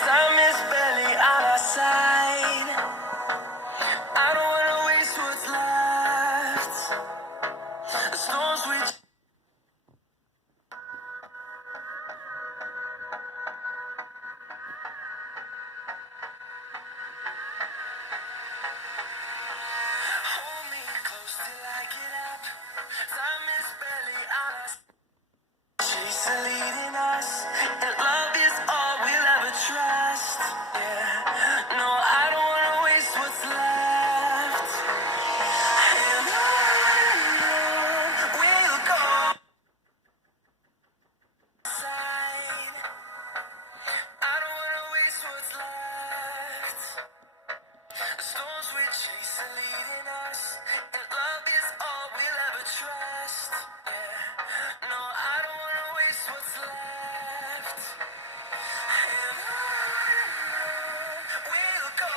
Time is barely on our side. I don't wanna waste what's left. The storms we hold me close till I get up. Time is barely on our side. Chasing leading us, and love is all we'll ever trust. Yeah, no, I don't wanna waste what's left. And on we'll go. Side. I don't wanna waste what's left. The storms we chase are leading us, and love is all we'll ever trust. Yeah, no, I don't wanna waste what's left. And on we'll go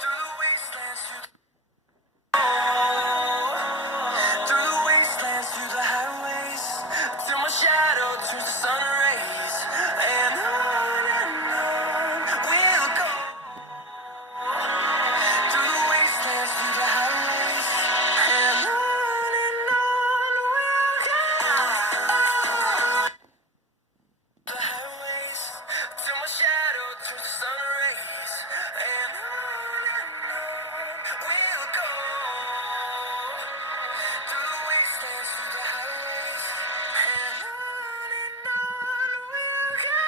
through the wastelands, through the wastelands, through the highways, till my shadow turns to sun rays. And on we'll go through the wastelands, through the highways, and on we'll go. The highways, till my shadow turns to sun rays. And on we'll go through the wastelands, through the highways, and on we'll go.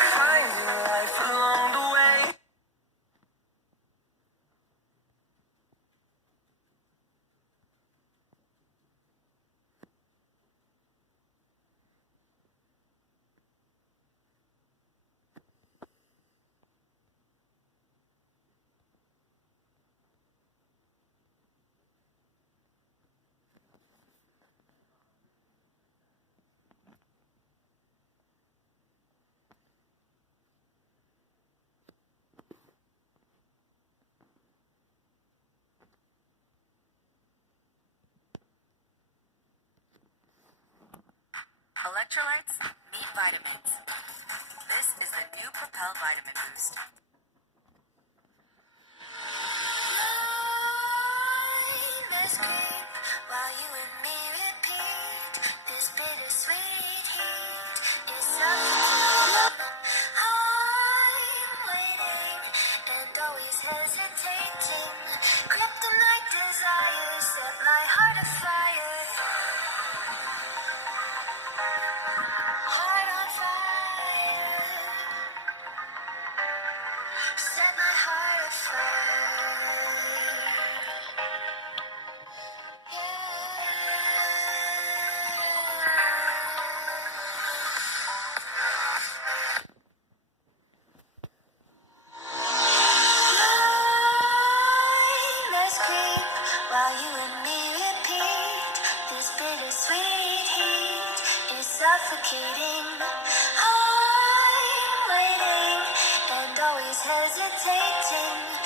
Finding life along the way. Electrolytes, meet vitamins. This is the new Propel Vitamin Boost. Let's creep while you and me repeat. This bittersweet heat is suffocating. I'm waiting and always hesitating. Kryptonite desires set my heart afire. Heart on fire. Set my heart afire. Let's creep while you and me repeat. This bittersweet heat is suffocating. I'm waiting and always hesitating.